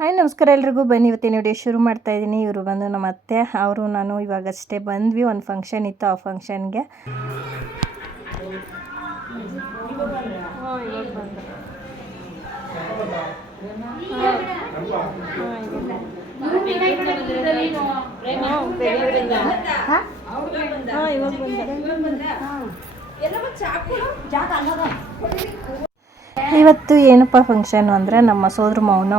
Hi ನಮಸ್ಕಾರ ಎಲ್ರಿಗೂ. ಬನ್ನಿ ಇವತ್ತಿನ ವಿಡಿಯೋ ಶುರು ಮಾಡ್ತಾ ಇದ್ದೀನಿ. ಇವರು ಬಂದು ನಮ್ಮ ಅತ್ತೆ, ಅವರು ನಾನು ಇವಾಗಷ್ಟೇ ಬಂದ್ವಿ. ಒಂದು ಫಂಕ್ಷನ್ ಇತ್ತು, ಆ ಫಂಕ್ಷನ್ಗೆ ಇವತ್ತು ಏನಪ್ಪ ಫಂಕ್ಷನ್ ಅಂದರೆ ನಮ್ಮ ಸೋದರ ಮಾವನ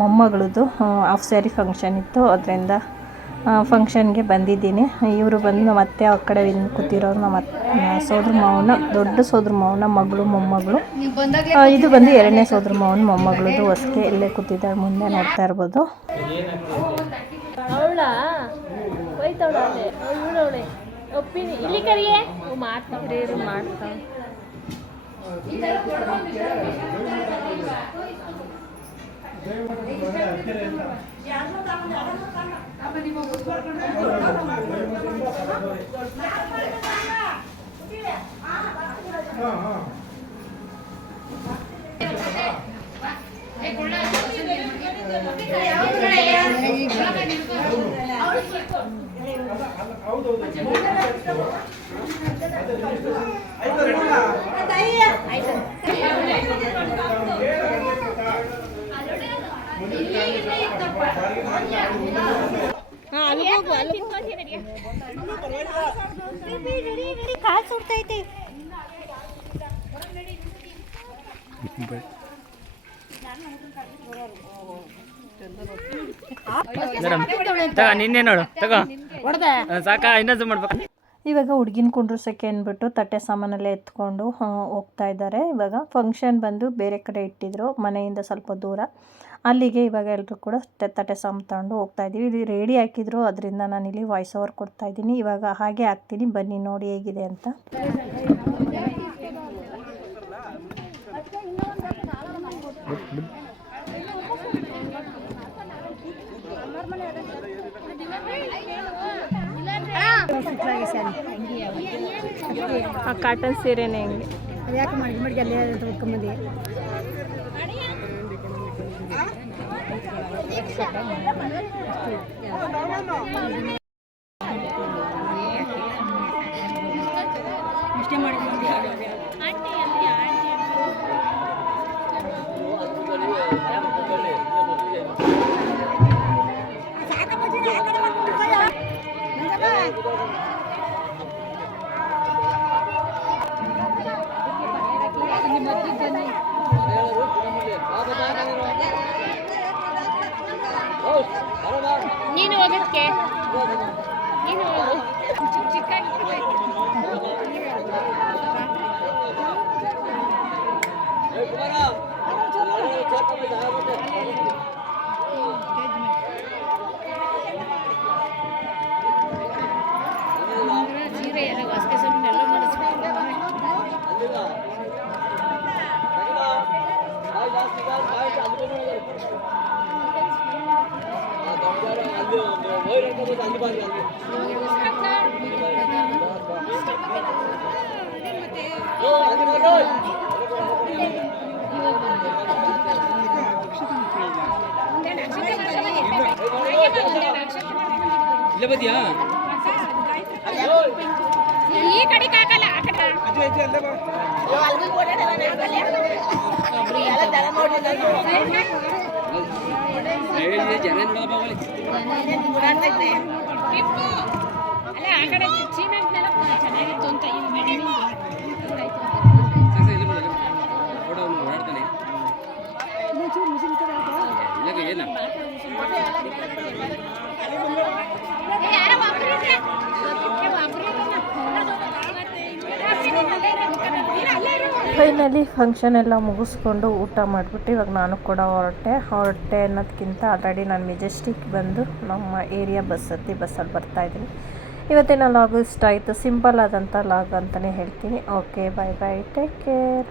ಮೊಮ್ಮಗಳದು ಹಾಫ್ ಸ್ಯಾರಿ ಫಂಕ್ಷನ್ ಇತ್ತು. ಅದರಿಂದ ಫಂಕ್ಷನ್ಗೆ ಬಂದಿದ್ದೀನಿ. ಇವರು ಬಂದು ನಮ್ಮ ಅತ್ತೆ ಆ ಕಡೆ ಕೂತಿರೋರು ನಮ್ಮ ಸೋದರ ಮಾವನ, ದೊಡ್ಡ ಸೋದರ ಮಾವನ ಮೊಮ್ಮಗಳು. ಇದು ಬಂದು ಎರಡನೇ ಸೋದರ ಮಾವನ ಮೊಮ್ಮಗಳದು. ಹೊಸಕೆ ಇಲ್ಲೇ ಕೂತಿದ್ದಾರೆ, ಮುಂದೆ ನೋಡ್ತಾ ಇರ್ಬೋದು. ನಿನ್ನೆ ನೋಡು ಸಾಕ ಇನ್ನೊಂದು ಮಾಡ್ಬೇಕು. ಇವಾಗ ಹುಡುಗಿನ ಕುಂಡ್ರಸಕ್ಕೆ ಅಂದ್ಬಿಟ್ಟು ತಟ್ಟೆ ಸಾಮಾನೆಲ್ಲ ಎತ್ಕೊಂಡು ಹೋಗ್ತಾ ಇದ್ದಾರೆ. ಇವಾಗ ಫಂಕ್ಷನ್ ಬಂದು ಬೇರೆ ಕಡೆ ಇಟ್ಟಿದ್ರು, ಮನೆಯಿಂದ ಸ್ವಲ್ಪ ದೂರ. ಅಲ್ಲಿಗೆ ಇವಾಗ ಎಲ್ಲರೂ ಕೂಡ ತಟ್ಟೆ ಸಾಮಾನು ತಗೊಂಡು ಹೋಗ್ತಾ ಇದ್ದೀವಿ. ಇದು ರೆಡಿ ಹಾಕಿದ್ರು, ಅದರಿಂದ ನಾನಿಲ್ಲಿ ವಾಯ್ಸ್ ಓವರ್ ಕೊಡ್ತಾ ಇದ್ದೀನಿ. ಇವಾಗ ಹಾಗೆ ಹಾಕ್ತೀನಿ, ಬನ್ನಿ ನೋಡಿ ಹೇಗಿದೆ ಅಂತ. ಕಾಟನ್ ಸೀರೆನೇ ಹೆಂಗೆ ಯಾಕೆ ಮಾಡಿ ಅಲ್ಲೇ ತೊಗೊಂಬಂದಿ. ಇಷ್ಟೇ ಮಾಡಿ ನೀನು ಹೋಗೋದಕ್ಕೆ ನೀನು ಸೀರೆ ಎಲ್ಲ ವಾಸ್ಕೆ ಸೊಪ್ಪು ಎಲ್ಲ ಮಾಡಿಸ್ಬೇಕು. ಈ ಕಡೆ ಕಾಕಲ್ಲ ಆ ಕಡೆ ಅಲ್ಲ ಆ ಕಡೆ ಸಿಮೆಂಟ್ ನೆಲ ಚೆನ್ನಾಗಿತ್ತು ಅಂತ ಫೈನಲಿ ಫಂಕ್ಷನ್ ಎಲ್ಲ ಮುಗಿಸ್ಕೊಂಡು ಊಟ ಮಾಡಿಬಿಟ್ಟು ಇವಾಗ ನಾನು ಕೂಡ ಹೊರಟೆ ಅನ್ನೋದಕ್ಕಿಂತ ಆಲ್ರೆಡಿ ನಾನು ಮೆಜೆಸ್ಟಿಕ್ ಬಂದು ನಮ್ಮ ಏರಿಯಾ ಬಸ್ಸಲ್ಲಿ ಬರ್ತಾಯಿದ್ದೀನಿ. ಇವತ್ತಿನ ಲಾಗು ಇಷ್ಟ ಆಯಿತು. ಸಿಂಪಲ್ ಆದಂಥ ಲಾಗ್ ಅಂತಲೇ ಹೇಳ್ತೀನಿ. ಓಕೆ, ಬಾಯ್ ಬಾಯ್, ಟೇಕ್ ಕೇರ್.